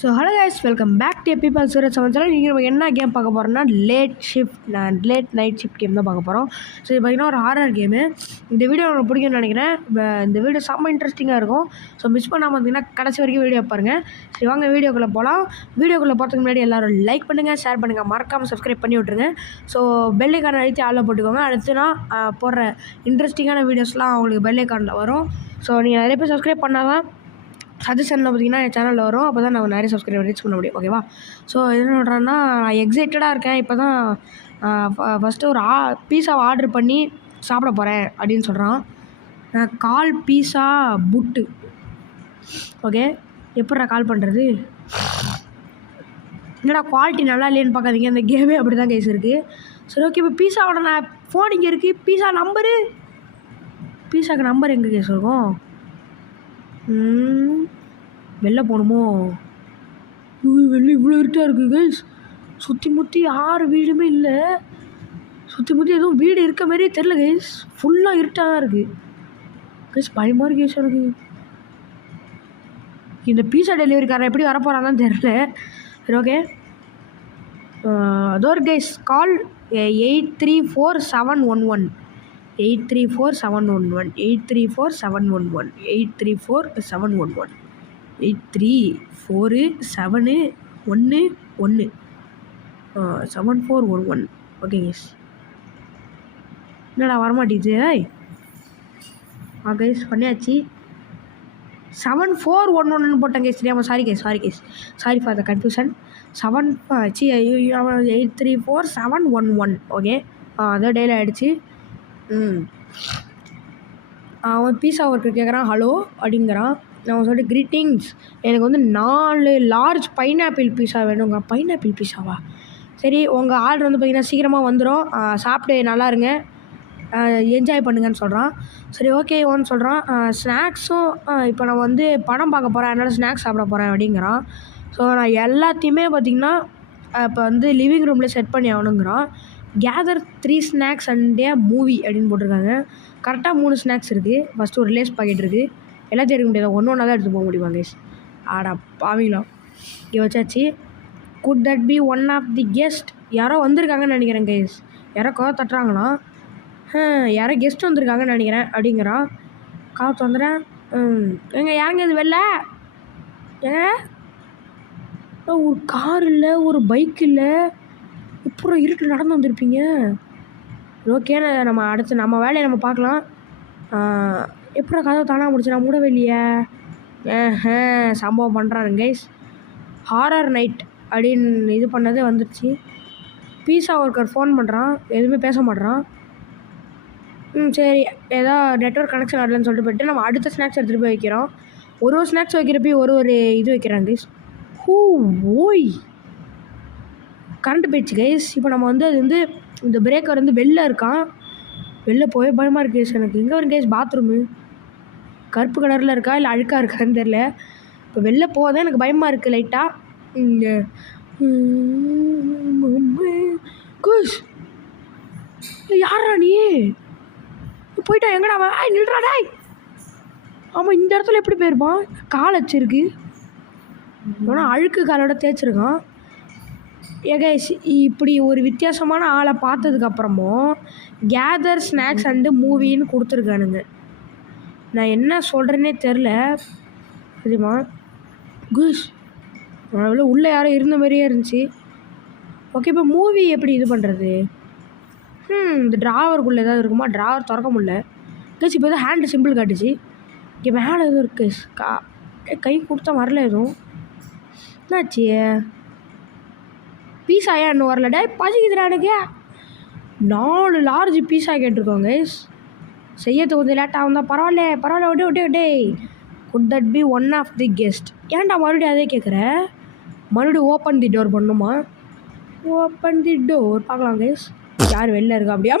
So hello guys, welcome back to people Suraj சமைச்சாலும் நீங்கள் நம்ம என்ன கேம் பார்க்க போகிறோம்னா லேட் நைட் ஷிஃப்ட் கேம் தான் பார்க்க போகிறோம். ஸோ இது பார்த்திங்கன்னா ஒரு ஹாரர் கேமு. இந்த வீடியோ எனக்கு பிடிக்கும்னு நினைக்கிறேன். இந்த வீடியோ செம்ம இன்ட்ரெஸ்டிங்காக இருக்கும். ஸோ மிஸ் பண்ணாமல் பார்த்தீங்கன்னா கடைசி வரைக்கும் வீடியோ பாருங்கள். சரி வாங்க வீடியோக்குள்ளே போகலாம். வீடியோக்குள்ளே போகிறதுக்கு முன்னாடி எல்லோரும் லைக் பண்ணுங்கள், ஷேர் பண்ணுங்கள், மறக்காமல் சப்ஸ்கிரைப் பண்ணி விட்ருங்க. ஸோ பெல் ஐக்கானை அழுத்தி ஆளில் போட்டுக்கோங்க. அடுத்து நான் போடுற இன்ட்ரெஸ்டிங்கான வீடியோஸ்லாம் அவங்களுக்கு பெல் ஐக்கானில் வரும். ஸோ நீங்கள் நிறைய பேர் சப்ஸ்கிரைப் பண்ணால் தான் சஜஷனில் பார்த்தீங்கன்னா என் சேனலில் வரும். அப்போ தான் நான் நிறைய சப்ஸ்கிரைபர் ரீச் பண்ண முடியும். ஓகேவா? ஸோ என்ன சொல்கிறேன்னா, நான் எக்ஸைட்டடாக இருக்கேன். இப்போ தான் ஃபஸ்ட்டு ஒரு பீஸாவை ஆர்டர் பண்ணி சாப்பிட போகிறேன் அப்படின்னு சொல்கிறான். கால் பீஸா புட்டு. ஓகே, எப்படா கால் பண்ணுறது? என்னடா குவாலிட்டி நல்லா இல்லைன்னு பார்க்காதீங்க, அந்த கேமே அப்படி தான் கேஸ் இருக்குது. சரி ஓகே, இப்போ பீஸாவோட நான் ஃபோன் இங்கே இருக்குது. பீஸாக்கு நம்பர் எங்கே கேஸ் இருக்கும்? வெளில போகணுமோ? வெளில இவ்வளோ இருட்டாக இருக்குது கைஸ். சுற்றி முற்றி யார் வீடுமே இல்லை. சுற்றி முற்றி எதுவும் வீடு இருக்க மாதிரியே தெரில கைஸ். ஃபுல்லாக இருட்டாக தான் இருக்குது கைஸ். பயமாக இருக்கு கைஸ் எனக்கு. இந்த பீஸா டெலிவரிக்காரன் எப்படி வரப்போகிறாங்கன்னு தெரில. சரி ஓகே, அதோ ஒரு கைஸ் கால் 834711 834711 834711 834711 834711 7411. ஓகே கைஸ், என்னடா வரமாட்டேது? கைஸ் பண்ணியாச்சு. 7411 போட்டேன் கைஸ். தெரியாமல் sorry guys, sorry for the confusion. 834711. Okay, அதான் டெய்லி ஆகிடுச்சு. அவன் பீஸா ஒர்க்கு கேட்குறான், ஹலோ அப்படிங்கிறான். அவன் சொல்லிட்டு கிரீட்டிங்ஸ், எனக்கு வந்து 4 லார்ஜ் பைனாப்பிள் பீஸா வேணுங்க. பைனாப்பிள் பீஸாவா? சரி, உங்கள் ஆர்டர் வந்து பார்த்திங்கன்னா சீக்கிரமாக வந்துடும். சாப்பிட்டு நல்லா இருங்க, என்ஜாய் பண்ணுங்கன்னு சொல்கிறான். சரி ஓகே ஓன்னு சொல்கிறான். ஸ்நாக்ஸும் இப்போ நான் வந்து படம் பார்க்க போகிறேன், அதனால் ஸ்நாக்ஸ் சாப்பிட போகிறேன் அப்படிங்கிறான். ஸோ நான் எல்லாத்தையுமே பார்த்திங்கன்னா இப்போ வந்து லிவிங் ரூமில் செட் பண்ணி ஆகணுங்கிறான். Gather 3 snacks and a movie அப்படின்னு போட்டிருக்காங்க. கரெக்டாக 3 ஸ்நாக்ஸ் இருக்குது. ஃபஸ்ட்டு ஒரு லேஸ் பாக்கெட் இருக்குது. எல்லாத்தையும் எடுக்க முடியாது, ஒன்று தான் எடுத்து போக முடியுமா கைஸ்? ஆடா பாவீங்களா, இங்கே வச்சாச்சு. Could that be one of the guest? யாரோ வந்திருக்காங்கன்னு நினைக்கிறேன் கைஸ். யாரோ கதை தட்டுறாங்களாம். யாரோ கெஸ்ட் வந்திருக்காங்கன்னு நினைக்கிறேன் அப்படிங்கிறான். காற்று வந்துடுறேன். எங்க யாருங்க இது வெளில? ஏங்க ஒரு கார் இல்லை, ஒரு பைக் இல்லை, இப்போ இருட்டு நடந்து வந்திருப்பீங்க. ஓகே, நம்ம அடுத்து நம்ம வேலையை நம்ம பார்க்கலாம். எப்படா கதவை தானா முடிச்சு? நான் மூடவே இல்லையே. சம்பவம் பண்ணுறாரு கைஸ். ஹாரர் நைட் அப்படின்னு இது பண்ணதே வந்துடுச்சு. பீஸா ஒர்க்கர் ஃபோன் பண்ணுறான், எதுவுமே பேச மாட்றான். சரி, ஏதோ நெட்வொர்க் கனெக்ஷன் வரலன்னு சொல்லிட்டு போய்ட்டு நம்ம அடுத்த ஸ்நாக்ஸ் எடுத்துகிட்டு போய் வைக்கிறோம். ஒரு ஸ்நாக்ஸ் வைக்கிறப்ப ஒரு இது வைக்கிறாங்க கைஸ். ஓய், கரண்ட் போயிடுச்சு கைஸ். இப்போ நம்ம வந்து அது வந்து இந்த பிரேக்கர் வந்து வெளில இருக்கான். வெளில போய் பயமாக இருக்குது கைஸ் எனக்கு. எங்கே வரும் கைஸ் பாத்ரூமு? கருப்பு கலரில் இருக்கா இல்லை அழுக்காக இருக்கான்னு தெரில. இப்போ வெளில போகாதான் எனக்கு பயமாக இருக்குது லைட்டாக. கைஸ் யாரா நீ? போயிட்டா எங்கடா? நில்றாடா. ஆமாம், இந்த இடத்துல எப்படி போயிருப்பான்? கால் வச்சிருக்கு, ஆனால் அழுக்கு காலோட தேய்ச்சிருக்கான். கைஸ், இப்படி ஒரு வித்தியாசமான ஆளை பார்த்ததுக்கப்புறமும் கேதர் ஸ்நாக்ஸ் அண்டு மூவின்னு கொடுத்துருக்கானுங்க. நான் என்ன சொல்கிறேன்னே தெரில தெரியுமா குஷ்? அவ்வளோ உள்ளே யாரும் இருந்த மாதிரியே இருந்துச்சு. ஓகே, இப்போ மூவி எப்படி இது பண்ணுறது? இந்த ட்ராவருக்குள்ளே ஏதாவது இருக்குமா? ட்ராவர் திறக்க முடியல கைஸ். இப்போ எதாவது ஹேண்டு சிம்பிள் காட்டுச்சு. இங்கே மேலே எதுவும் இருக்கு கை கொடுத்தா வரல எதுவும். என்னாச்சு? பீஸா ஏன் இன்னும் வரல? டே பசிக்குதுடா எனக்கு. 4 லார்ஜ் பீஸா கேட்டிருக்கோங்க கைஸ். செய்யறது கொஞ்சம் லேட்டாக வந்தால் பரவாயில்ல விட்டு. Could that be one of the guest? ஏன்டா மறுபடியும் அதே கேட்குற? மறுபடியும் ஓப்பன் தி டோர் பண்ணுமா? ஓப்பன் தி டோர் பார்க்கலாம் கைஸ். யார் வெளில இருக்கா? அப்படியே